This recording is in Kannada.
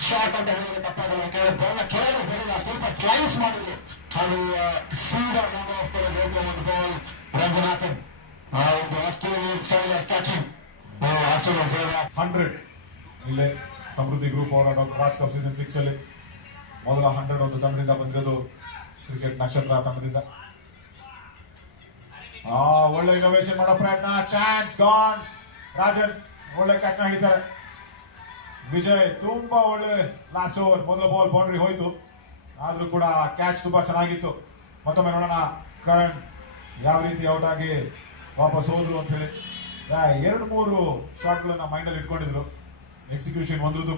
ಶಾಟ್ ಅಂತ ಹೇಳಿದ್ರೆ ತಪ್ಪಾಗಲ್ಲ. ಬಾಲ್ನ ಕೆಳಗಡೆ ಬರಲ್ಲ, ಸ್ವಲ್ಪ ಸ್ಲೈಸ್ ಮಾಡಿದ್ರು. ಅದು ಸೀದಾ ರಂಗ ಒಂದು ಬಾಲ್ ರಂಗನಾಥನ್ ಒಂದು Australian style of catching. Australia 100 ಇಲ್ಲೇ ಸಮೃದ್ಧಿ ಗ್ರೂಪ್ ಅವರ ರಾಜ್ ಕಪ್ ಸೀಸನ್ 6 ಅಲ್ಲಿ ಮೊದಲ 100 ಒಂದು ತಂಡದಿಂದ ಬಂದಿರೋದು ಕ್ರಿಕೆಟ್ ನಕ್ಷತ್ರ ತಂಡದಿಂದ. ಒಳ್ಳೆ ಇನೋವೇಷನ್ ಮಾಡೋ ಪ್ರಯತ್ನ, ಚಾನ್ಸ್ ಗಾನ್. ರಾಜನ್ ಒಳ್ಳೆ ಕ್ಯಾಚ್ ಹಿಡಿತಾರೆ. ವಿಜಯ್ ತುಂಬಾ ಒಳ್ಳೆ ಲಾಸ್ಟ್ ಓವರ್, ಮೊದಲ ಬಾಲ್ ಬೌಂಡ್ರಿ ಹೋಯ್ತು, ಆದ್ರೂ ಕೂಡ ಕ್ಯಾಚ್ ತುಂಬಾ ಚೆನ್ನಾಗಿತ್ತು. ಮತ್ತೊಮ್ಮೆ ನೋಡೋಣ ಕರಣ್ ಯಾವ ರೀತಿ ಔಟ್ ಆಗಿ ವಾಪಸ್ ಹೋದ್ರು ಅಂತ ಹೇಳಿ. 2-3 ಶಾಟ್ಗಳನ್ನ ಮೈಂಡಲ್ಲಿ ಇಟ್ಕೊಂಡಿದ್ರು. ಎಕ್ಸಿಕ್ಯೂಷನ್ ಒಂದ್ರದ್ದು